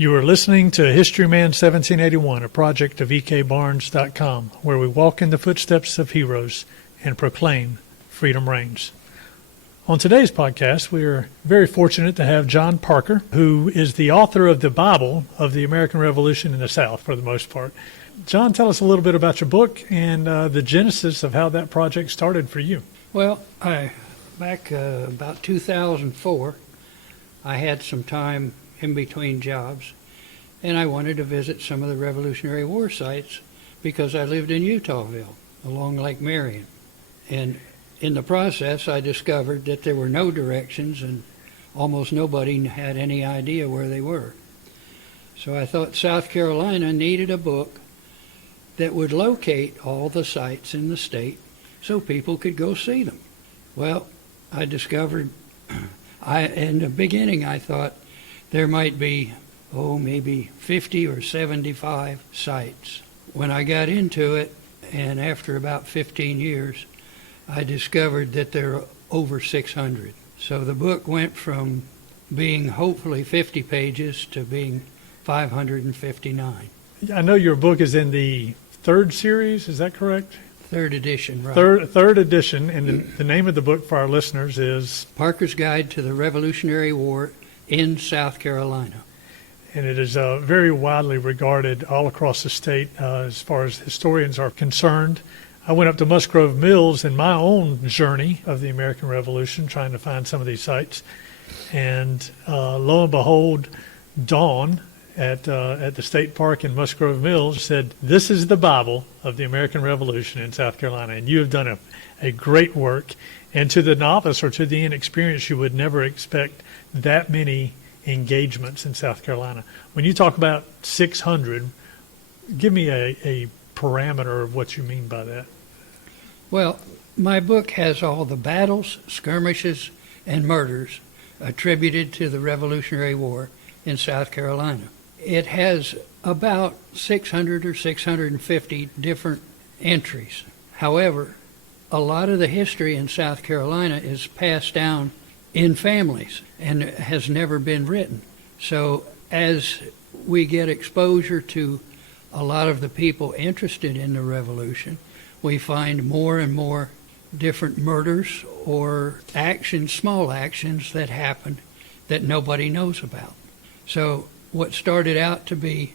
You are listening to Historyman 1781, a project of ekbarnes.com, where we walk in the footsteps of heroes and proclaim freedom reigns. On today's podcast, we are very fortunate to have John Parker, who is the author of the Bible of the American Revolution in the South, for the most part. John, tell us a little bit about your book and the genesis of how that project started for you. Well, back about 2004, I had some time in between jobs, and I wanted to visit some of the Revolutionary War sites because I lived in Utahville along Lake Marion. And in the process, I discovered that there were no directions and almost nobody had any idea where they were. So I thought South Carolina needed a book that would locate all the sites in the state so people could go see them. Well, I discovered, in the beginning I thought there might be, maybe 50 or 75 sites. When I got into it, and after about 15 years, I discovered that there are over 600. So the book went from being hopefully 50 pages to being 559. I know your book is in the third series, is that correct? Third edition, right. Third edition, and the name of the book for our listeners is? Parker's Guide to the Revolutionary War in South Carolina. And it is very widely regarded all across the state as far as historians are concerned. I went up to Musgrove Mills in my own journey of the American Revolution, trying to find some of these sites. And lo and behold, Dawn at the state park in Musgrove Mills said, "This is the Bible of the American Revolution in South Carolina." And you have done a great work. And to the novice or to the inexperienced, you would never expect that many engagements in South Carolina. When you talk about 600, give me a parameter of what you mean by that. Well, my book has all the battles, skirmishes, and murders attributed to the Revolutionary War in South Carolina. It has about 600 or 650 different entries. However, a lot of the history in South Carolina is passed down in families and has never been written. So as we get exposure to a lot of the people interested in the revolution, we find more and more different murders or actions, small actions that happened that nobody knows about. So what started out to be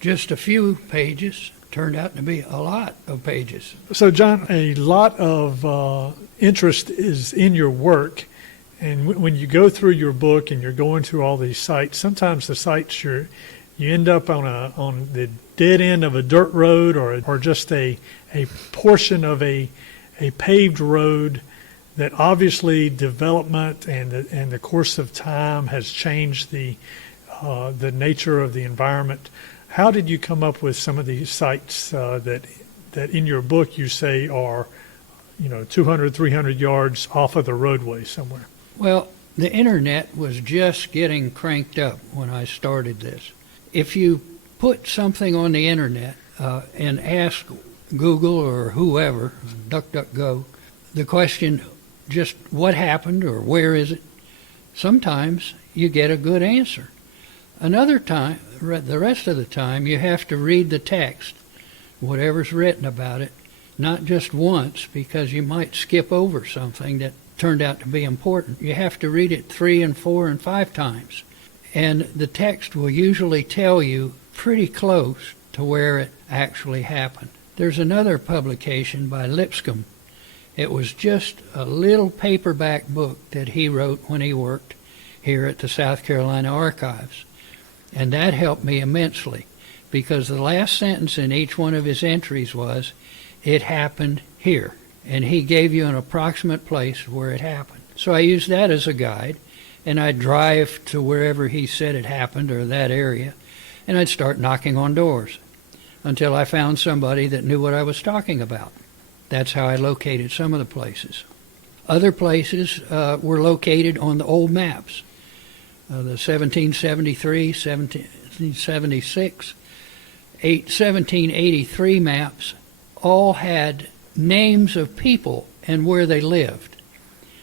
just a few pages turned out to be a lot of pages. So, John, a lot of interest is in your work. And when you go through your book and you're going through all these sites, sometimes the sites you end up on the dead end of a dirt road or just a portion of a paved road that obviously development and the course of time has changed the nature of the environment. How did you come up with some of these sites that in your book you say are 200, 300 yards off of the roadway somewhere? Well, the internet was just getting cranked up when I started this. If you put something on the internet and ask Google or whoever, DuckDuckGo, the question just what happened or where is it, sometimes you get a good answer. Another time, the rest of the time, you have to read the text, whatever's written about it, not just once, because you might skip over something that turned out to be important. You have to read it 3 and 4 and 5 times. And the text will usually tell you pretty close to where it actually happened. There's another publication by Lipscomb. It was just a little paperback book that he wrote when he worked here at the South Carolina Archives. And that helped me immensely because the last sentence in each one of his entries was, "It happened here." And he gave you an approximate place where it happened. So I used that as a guide, and I'd drive to wherever he said it happened or that area, and I'd start knocking on doors until I found somebody that knew what I was talking about. That's how I located some of the places. Other places were located on the old maps. The 1773, 1776, 1783 maps all had names of people and where they lived.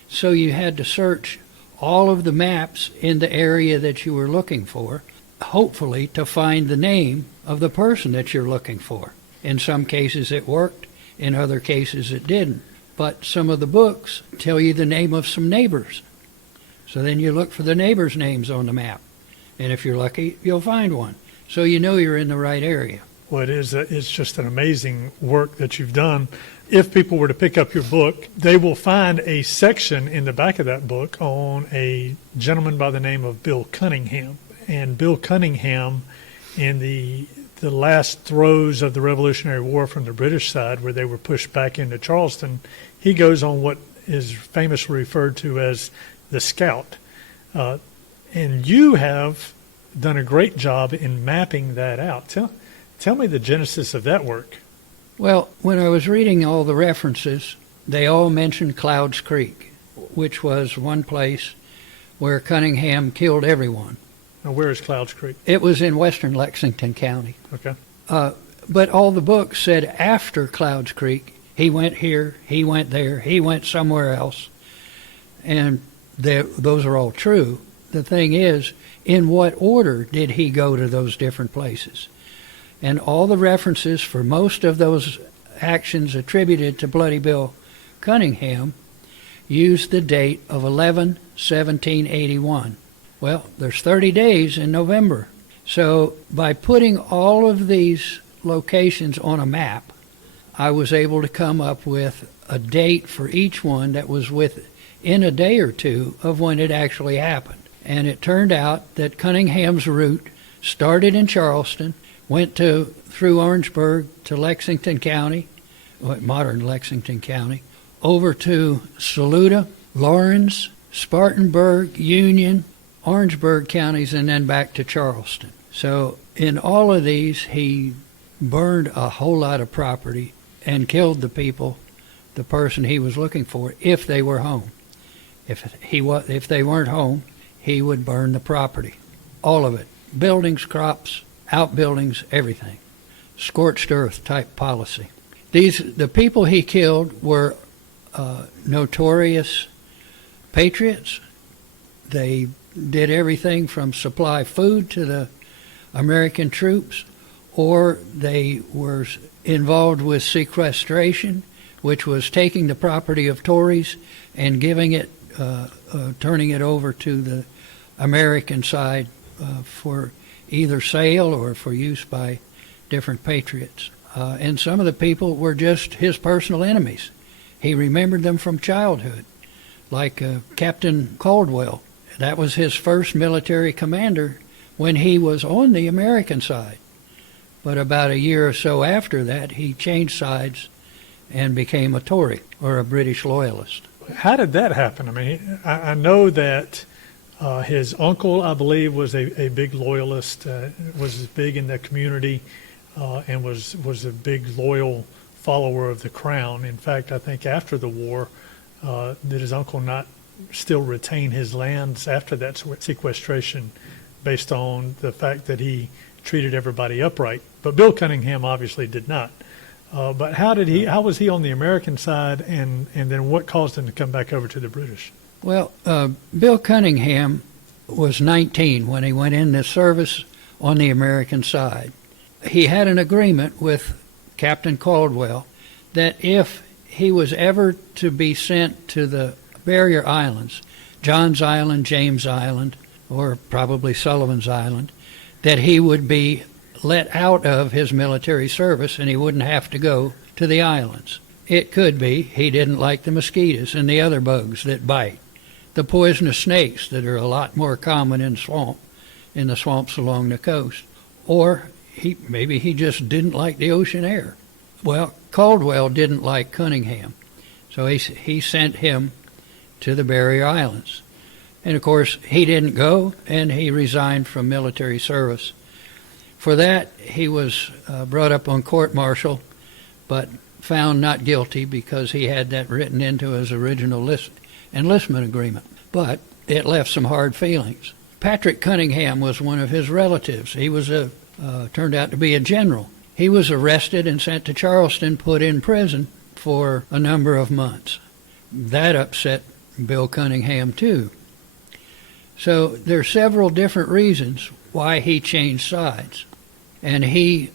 So you had to search all of the maps in the area that you were looking for hopefully to find the name of the person that you're looking for. In some cases it worked, in other cases it didn't. But some of the books tell you the name of some neighbors. So then you look for the neighbors' names on the map. And if you're lucky, you'll find one. So you know you're in the right area. Well, it's just an amazing work that you've done. If people were to pick up your book, they will find a section in the back of that book on a gentleman by the name of Bill Cunningham. And Bill Cunningham, in the last throes of the Revolutionary War from the British side, where they were pushed back into Charleston, he goes on what is famously referred to as the Scout. And you have done a great job in mapping that out. Tell me the genesis of that work. Well, when I was reading all the references, they all mentioned Clouds Creek, which was one place where Cunningham killed everyone. Now, where is Clouds Creek? It was in western Lexington County. Okay. But all the books said after Clouds Creek, he went here, he went there, he went somewhere else. And those are all true. The thing is, in what order did he go to those different places? And all the references for most of those actions attributed to Bloody Bill Cunningham used the date of 11/17/81. Well, there's 30 days in November. So by putting all of these locations on a map, I was able to come up with a date for each one that was within a day or two of when it actually happened. And it turned out that Cunningham's route started in Charleston, went through Orangeburg to Lexington County, modern Lexington County, over to Saluda, Lawrence, Spartanburg, Union, Orangeburg counties, and then back to Charleston. So in all of these, he burned a whole lot of property and killed the people, the person he was looking for, if they were home. If they weren't home, he would burn the property, all of it, buildings, crops, outbuildings, everything. Scorched earth type policy. The people he killed were notorious patriots. They did everything from supply food to the American troops, or they were involved with sequestration, which was taking the property of Tories and giving it, turning it over to the American side for either sale or for use by different patriots. And some of the people were just his personal enemies. He remembered them from childhood, like Captain Caldwell. That was his first military commander when he was on the American side. But about a year or so after that, he changed sides and became a Tory, or a British loyalist. How did that happen? I mean, I know that his uncle, I believe, was a big loyalist, was big in the community, and was a big loyal follower of the crown. In fact, I think after the war, did his uncle not still retain his lands after that sequestration based on the fact that he treated everybody upright? But Bill Cunningham obviously did not. But how was he on the American side, and then what caused him to come back over to the British? Well, Bill Cunningham was 19 when he went in the service on the American side. He had an agreement with Captain Caldwell that if he was ever to be sent to the Barrier Islands, John's Island, James Island, or probably Sullivan's Island, that he would be let out of his military service and he wouldn't have to go to the islands. It could be he didn't like the mosquitoes and the other bugs that bite, the poisonous snakes that are a lot more common in the swamps along the coast, or maybe he just didn't like the ocean air. Well, Caldwell didn't like Cunningham, so he sent him to the Barrier Islands. And of course, he didn't go, and he resigned from military service. For that, he was brought up on court-martial, but found not guilty because he had that written into his original enlistment agreement. But it left some hard feelings. Patrick Cunningham was one of his relatives. He was turned out to be a general. He was arrested and sent to Charleston, put in prison for a number of months. That upset Bill Cunningham, too. So there are several different reasons why he changed sides. And he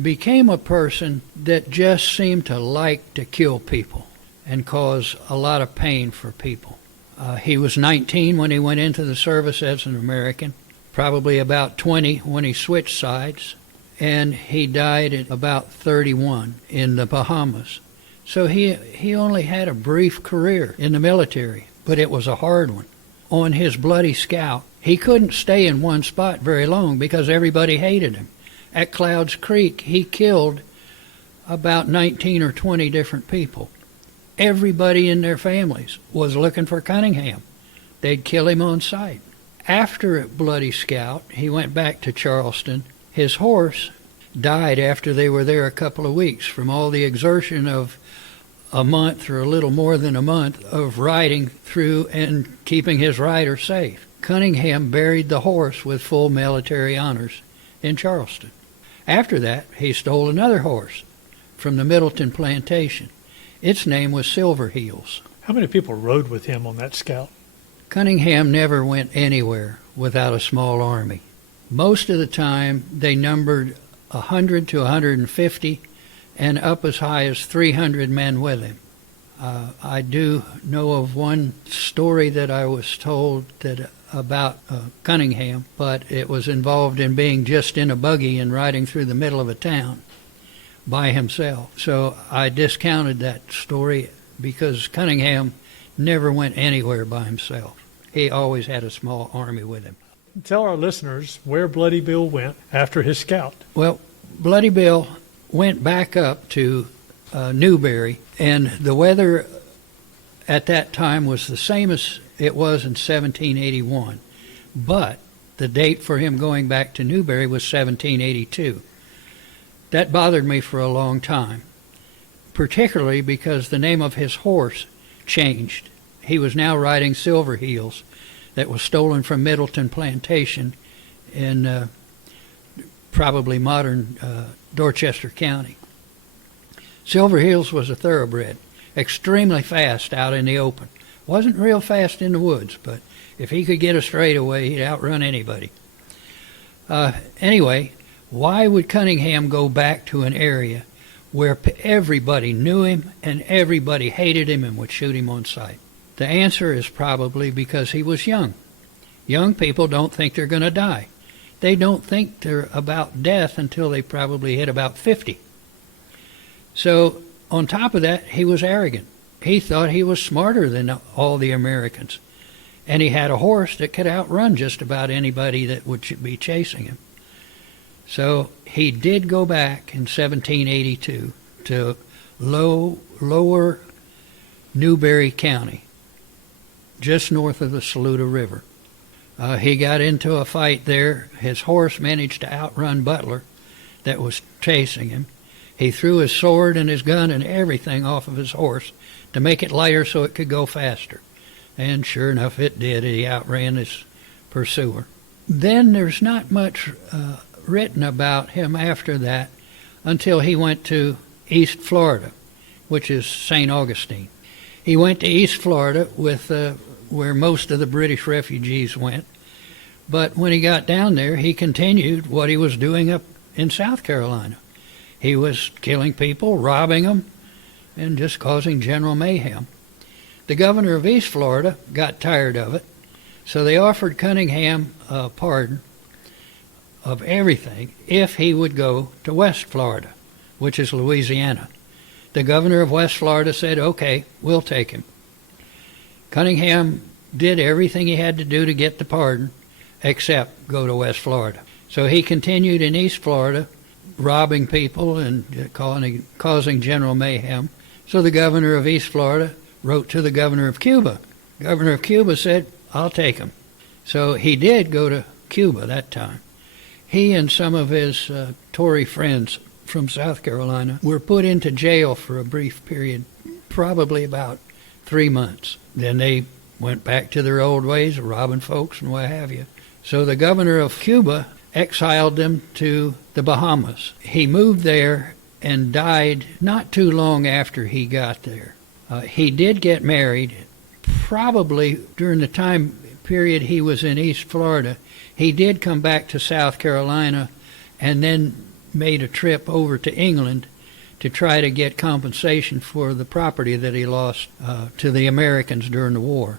became a person that just seemed to like to kill people and cause a lot of pain for people. He was 19 when he went into the service as an American, probably about 20 when he switched sides, and he died at about 31 in the Bahamas. So he only had a brief career in the military, but it was a hard one. On his Bloody Scout, he couldn't stay in one spot very long because everybody hated him. At Clouds Creek, he killed about 19 or 20 different people. Everybody in their families was looking for Cunningham. They'd kill him on sight. After Bloody Scout, he went back to Charleston. His horse died after they were there a couple of weeks from all the exertion of a month or a little more than a month of riding through and keeping his rider safe. Cunningham buried the horse with full military honors in Charleston. After that, he stole another horse from the Middleton plantation. Its name was Silver Heels. How many people rode with him on that scout? Cunningham never went anywhere without a small army. Most of the time, they numbered 100 to 150 and up as high as 300 men with him. I do know of one story that I was told that about Cunningham, but it was involved in being just in a buggy and riding through the middle of a town by himself. So I discounted that story because Cunningham never went anywhere by himself. He always had a small army with him. Tell our listeners where Bloody Bill went after his scout. Well, Bloody Bill went back up to Newberry, and the weather at that time was the same as it was in 1781, but the date for him going back to Newberry was 1782. That bothered me for a long time, particularly because the name of his horse changed. He was now riding Silver Heels that was stolen from Middleton Plantation in probably modern Dorchester County. Silver Heels was a thoroughbred, extremely fast out in the open. Wasn't real fast in the woods, but if he could get a straightaway, he'd outrun anybody. Anyway, why would Cunningham go back to an area where everybody knew him and everybody hated him and would shoot him on sight? The answer is probably because he was young. Young people don't think they're going to die. They don't think they're about death until they probably hit about 50. So on top of that, he was arrogant. He thought he was smarter than all the Americans. And he had a horse that could outrun just about anybody that would be chasing him. So he did go back in 1782 to lower Newberry County, just north of the Saluda River. He got into a fight there. His horse managed to outrun Butler that was chasing him. He threw his sword and his gun and everything off of his horse to make it lighter so it could go faster. And sure enough, it did. He outran his pursuer. Then there's not much written about him after that until he went to East Florida, which is St. Augustine. He went to East Florida with where most of the British refugees went. But when he got down there, he continued what he was doing up in South Carolina. He was killing people, robbing them, and just causing general mayhem. The governor of East Florida got tired of it, so they offered Cunningham a pardon of everything if he would go to West Florida, which is Louisiana. The governor of West Florida said, okay, we'll take him. Cunningham did everything he had to do to get the pardon except go to West Florida. So he continued in East Florida, robbing people and causing general mayhem. So the governor of East Florida wrote to the governor of Cuba. Governor of Cuba said, I'll take him. So he did go to Cuba that time. He and some of his Tory friends from South Carolina were put into jail for a brief period, probably about 3 months. Then they went back to their old ways of robbing folks and what have you. So the governor of Cuba exiled them to the Bahamas. He moved there and died not too long after he got there. He did get married. Probably during the time period he was in East Florida, He did come back to South Carolina and then made a trip over to England to try to get compensation for the property that he lost to the Americans during the war.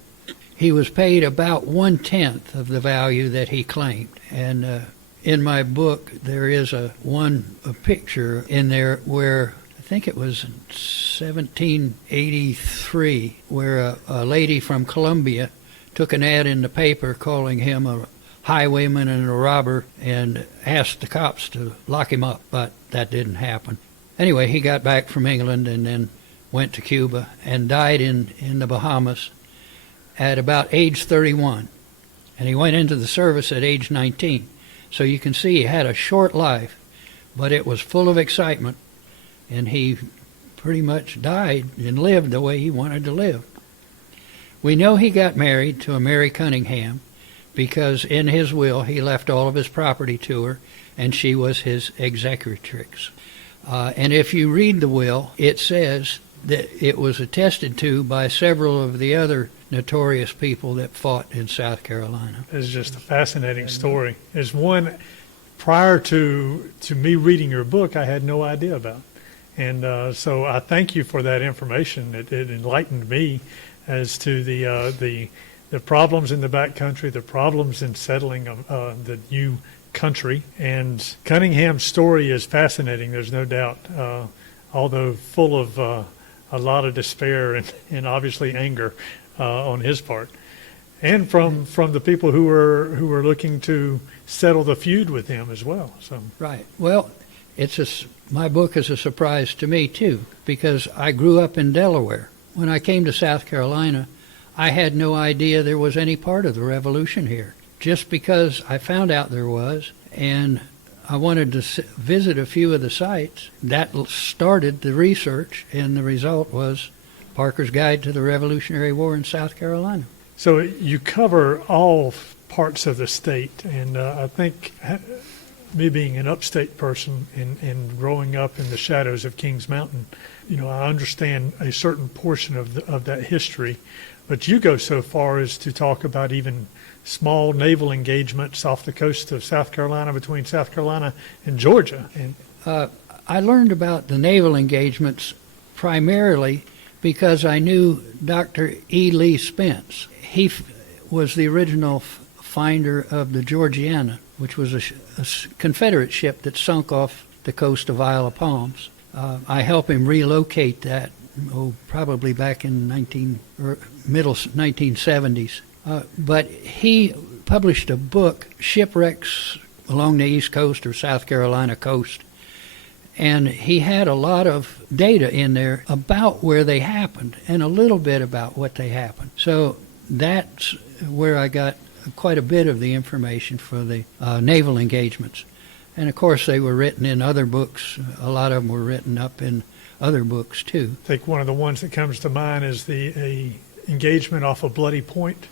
He was paid about 1/10 of the value that he claimed. And in my book, there is a picture in there where I think it was 1783, where a lady from Columbia took an ad in the paper calling him a highwayman and a robber and asked the cops to lock him up, but that didn't happen. Anyway, he got back from England and then went to Cuba and died in the Bahamas at about age 31. And he went into the service at age 19. So you can see he had a short life, but it was full of excitement, and he pretty much died and lived the way he wanted to live. We know he got married to a Mary Cunningham because in his will he left all of his property to her, and she was his executrix. And if you read the will, it says that it was attested to by several of the other notorious people that fought in South Carolina. It's just a fascinating story. There's one prior to me reading your book I had no idea about. And so I thank you for that information. It enlightened me as to the problems in the backcountry, the problems in settling the new country. And Cunningham's story is fascinating, there's no doubt, although full of a lot of despair and obviously anger on his part, and from the people who were looking to settle the feud with him as well. So Right. Well, my book is a surprise to me too, because I grew up in Delaware. When I came to South Carolina, I had no idea there was any part of the Revolution here. Just because I found out there was, and I wanted to visit a few of the sites, that started the research, and the result was Parker's Guide to the Revolutionary War in South Carolina. So you cover all parts of the state, and I think me being an upstate person and growing up in the shadows of Kings Mountain, I understand a certain portion of that history, but you go so far as to talk about even small naval engagements off the coast of South Carolina, between South Carolina and Georgia. And I learned about the naval engagements primarily because I knew Dr. E. Lee Spence. He was the original finder of the Georgiana, which was a Confederate ship that sunk off the coast of Isle of Palms. I helped him relocate that, probably back in middle 1970s. But he published a book, Shipwrecks Along the East Coast or South Carolina Coast, and he had a lot of data in there about where they happened and a little bit about what they happened. So that's where I got quite a bit of the information for the naval engagements. And of course they were written in other books. A lot of them were written up in other books too. I think one of the ones that comes to mind is the engagement off of Bloody Point.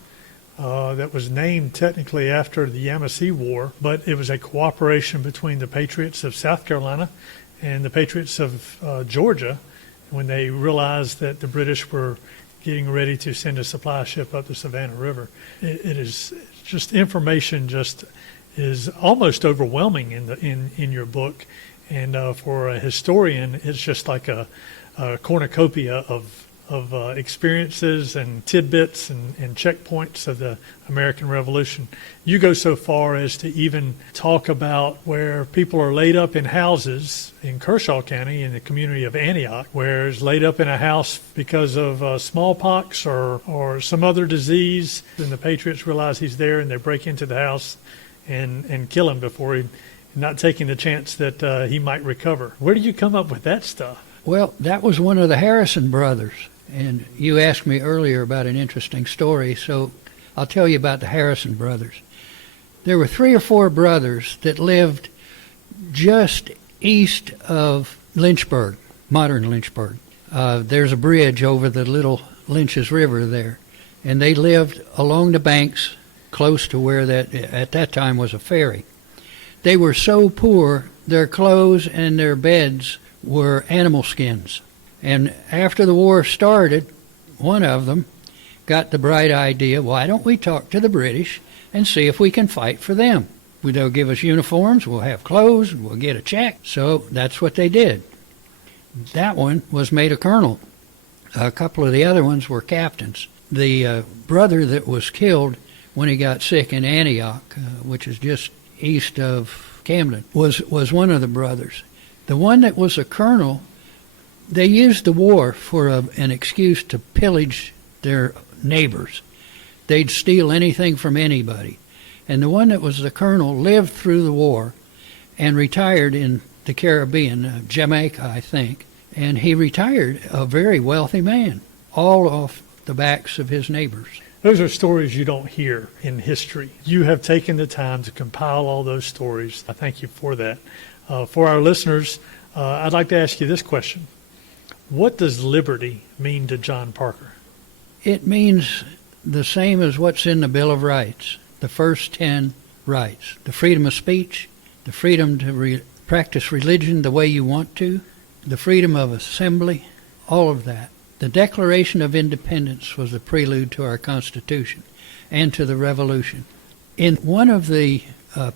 That was named technically after the Yamasee War, but it was a cooperation between the Patriots of South Carolina and the Patriots of Georgia when they realized that the British were getting ready to send a supply ship up the Savannah River. It is just information just is almost overwhelming in your book, and for a historian, it's just like a cornucopia of experiences and tidbits and checkpoints of the American Revolution. You go so far as to even talk about where people are laid up in houses in Kershaw County in the community of Antioch, where is laid up in a house because of smallpox or some other disease, and the Patriots realize he's there and they break into the house and kill him before he, not taking the chance that he might recover. Where do you come up with that stuff? Well, that was one of the Harrison brothers. And you asked me earlier about an interesting story, so I'll tell you about the Harrison brothers. There were 3 or 4 brothers that lived just east of Lynchburg, modern Lynchburg. There's a bridge over the Little Lynch's River there, and they lived along the banks close to where that at that time was a ferry. They were so poor, their clothes and their beds were animal skins. And after the war started, one of them got the bright idea, why don't we talk to the British and see if we can fight for them. They'll give us uniforms, we'll have clothes, we'll get a check. So that's what they did. That one was made a colonel. A couple of the other ones were captains. The brother that was killed when he got sick in Antioch, which is just east of Camden, was one of the brothers. The one that was a colonel, they used the war for an excuse to pillage their neighbors. They'd steal anything from anybody. And the one that was the colonel lived through the war and retired in the Caribbean, Jamaica, I think. And he retired a very wealthy man, all off the backs of his neighbors. Those are stories you don't hear in history. You have taken the time to compile all those stories. I thank you for that. For our listeners, I'd like to ask you this question. What does liberty mean to John Parker? It means the same as what's in the Bill of Rights, the first 10 rights. The freedom of speech, the freedom to practice religion the way you want to, the freedom of assembly, all of that. The Declaration of Independence was the prelude to our Constitution and to the Revolution. In one of the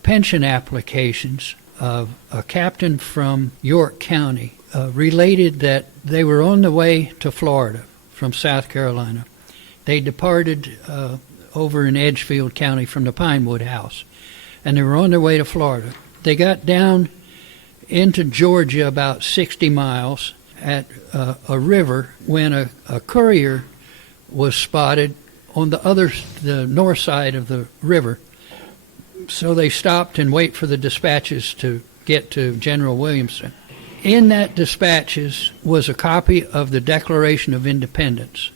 pension applications, a captain from York County related that they were on the way to Florida from South Carolina. They departed over in Edgefield County from the Pinewood House, and they were on their way to Florida. They got down into Georgia about 60 miles at a river when a courier was spotted on the north side of the river. So they stopped and wait for the dispatches to get to General Williamson. In that dispatches was a copy of the Declaration of Independence.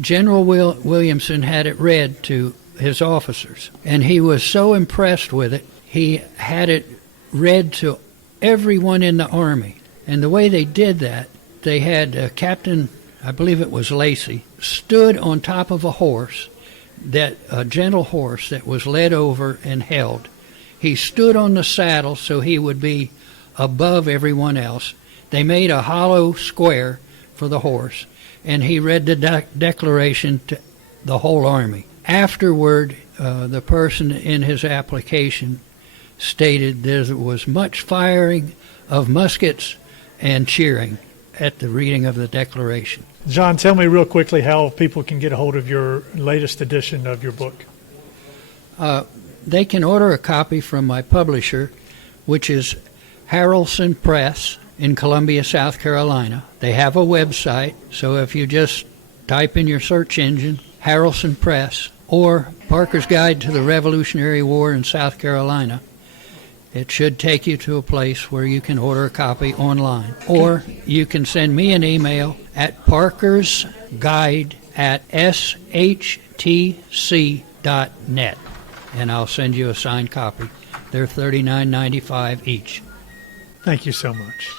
General Williamson had it read to his officers, and he was so impressed with it, he had it read to everyone in the Army. And the way they did that, they had Captain, I believe it was Lacey, stood on top of a horse, a gentle horse that was led over and held. He stood on the saddle so he would be above everyone else. They made a hollow square for the horse, and he read the declaration to the whole Army. Afterward, the person in his application stated there was much firing of muskets and cheering at the reading of the Declaration. John, tell me real quickly how people can get a hold of your latest edition of your book. They can order a copy from my publisher, which is Harrelson Press in Columbia, South Carolina. They have a website, so if you just type in your search engine, Harrelson Press, or Parker's Guide to the Revolutionary War in South Carolina, it should take you to a place where you can order a copy online. Or you can send me an email at parkersguide@shtc.net, and I'll send you a signed copy. They're $39.95 each. Thank you so much.